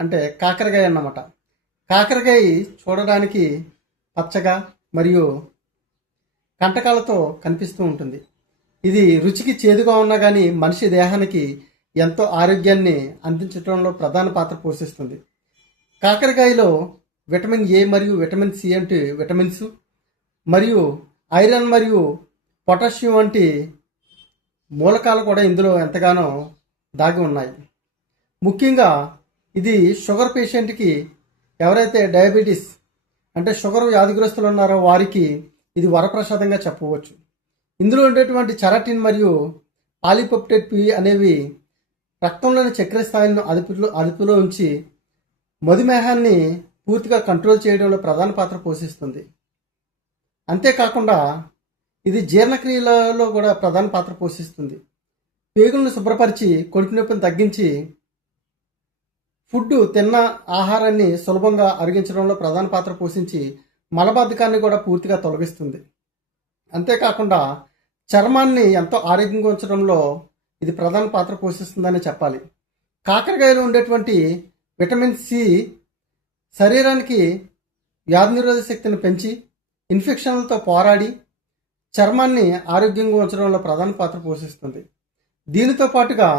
అంటే కాకరకాయ అన్నమాట. కాకరకాయ చూడడానికి పచ్చగా మరియు కంటకాలతో కనిపిస్తూ ఉంటుంది. ఇది రుచికి చేదుగా ఉన్నా కానీ మనిషి దేహానికి ఎంతో ఆరోగ్యాన్ని అందించడంలో ప్రధాన పాత్ర పోషిస్తుంది. కాకరకాయలో విటమిన్ ఏ మరియు విటమిన్ సి వంటి విటమిన్స్ మరియు ఐరన్ మరియు పొటాషియం వంటి మూలకాలు కూడా ఇందులో ఎంతగానో దాగి ఉన్నాయి. ముఖ్యంగా ఇది షుగర్ పేషెంట్కి, ఎవరైతే డయాబెటీస్ అంటే షుగర్ వ్యాధిగ్రస్తులు ఉన్నారో వారికి ఇది వరప్రసాదంగా చెప్పవచ్చు. ఇందులో ఉండేటువంటి చెరటిన్ మరియు పాలిపెప్టైడ్ పి అనేవి రక్తంలోని చక్కెర స్థాయిలను అదుపులో ఉంచి మధుమేహాన్ని పూర్తిగా కంట్రోల్ చేయడంలో ప్రధాన పాత్ర పోషిస్తుంది. అంతేకాకుండా ఇది జీర్ణక్రియలలో కూడా ప్రధాన పాత్ర పోషిస్తుంది. పేగులను శుభ్రపరిచి కడుపు నొప్పిని తగ్గించి ఫుడ్ తిన్న ఆహారాన్ని సులభంగా అరిగించడంలో ప్రధాన పాత్ర పోషించి మలబద్ధకాన్ని కూడా పూర్తిగా తొలగిస్తుంది. అంతేకాకుండా చర్మాన్ని ఎంతో ఆరోగ్యంగా ఉంచడంలో ఇది ప్రధాన పాత్ర పోషిస్తుందని చెప్పాలి. కాకరకాయలో ఉండేటువంటి విటమిన్ సి శరీరానికి వ్యాధి నిరోధక శక్తిని పెంచి ఇన్ఫెక్షన్లతో పోరాడి చర్మాన్ని ఆరోగ్యంగా ఉంచడంలో ప్రధాన పాత్ర పోషిస్తుంది. దీనితో పాటుగా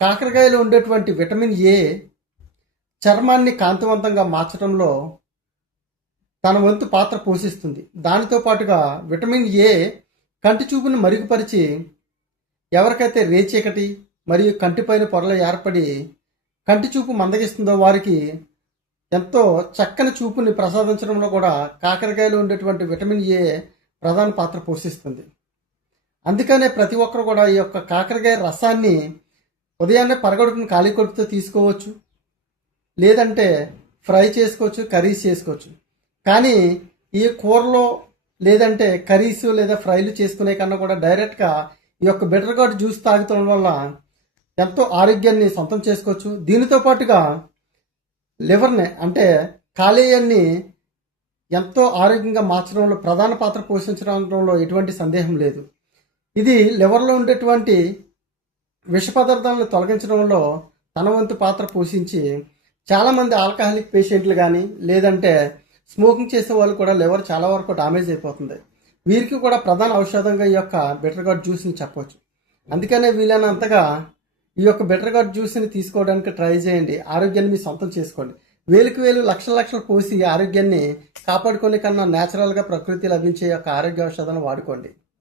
కాకరకాయలో ఉండేటువంటి విటమిన్ ఏ చర్మాన్ని కాంతివంతంగా మార్చడంలో తన వంతు పాత్ర పోషిస్తుంది. దానితో పాటుగా విటమిన్ ఏ కంటి చూపుని మరుగుపరిచి ఎవరికైతే రేచీకటి మరియు కంటిపైన పొరలు ఏర్పడి కంటి చూపు మందగిస్తుందో వారికి ఎంతో చక్కని చూపుని ప్రసాదించడంలో కూడా కాకరకాయలో ఉండేటువంటి విటమిన్ ఏ ప్రధాన పాత్ర పోషిస్తుంది. అందుకనే ప్రతి ఒక్కరు కూడా ఈ యొక్క కాకరకాయ రసాన్ని ఉదయాన్నే పరగడుపుని ఖాళీ కడుపుతో తీసుకోవచ్చు, లేదంటే ఫ్రై చేసుకోవచ్చు, కర్రీస్ చేసుకోవచ్చు. కానీ ఈ కూరలో లేదంటే కర్రీస్ లేదా ఫ్రైలు చేసుకునే కన్నా కూడా డైరెక్ట్గా ఈ యొక్క బెటర్ గార్డ్ జ్యూస్ తాగుతుండడం వల్ల ఎంతో ఆరోగ్యాన్ని సొంతం చేసుకోవచ్చు. దీనితో పాటుగా లివర్ని అంటే కాలేయాన్ని ఎంతో ఆరోగ్యంగా మార్చడంలో ప్రధాన పాత్ర పోషించడంలో ఎటువంటి సందేహం లేదు. ఇది లివర్లో ఉండేటువంటి విష పదార్థాలను తొలగించడంలో తన వంతు పాత్ర పోషించి చాలామంది ఆల్కహాలిక్ పేషెంట్లు కానీ లేదంటే స్మోకింగ్ చేసే వాళ్ళు కూడా లివర్ చాలా వరకు డామేజ్ అయిపోతుంది. వీరికి కూడా ప్రధాన ఔషధంగా ఈ యొక్క బెటర్ గార్డ్ జ్యూస్ని చెప్పవచ్చు. అందుకనే వీలైనంతగా ఈ యొక్క బెటర్ గార్డ్ జ్యూస్ని తీసుకోవడానికి ట్రై చేయండి. ఆరోగ్యాన్ని మీ సొంతం చేసుకోండి. వేలకు వేలు లక్షల లక్షలు పోసి ఆరోగ్యాన్ని కాపాడుకునే కన్నా న్యాచురల్గా ప్రకృతి లభించే యొక్క ఆరోగ్య ఔషధాలను వాడుకోండి.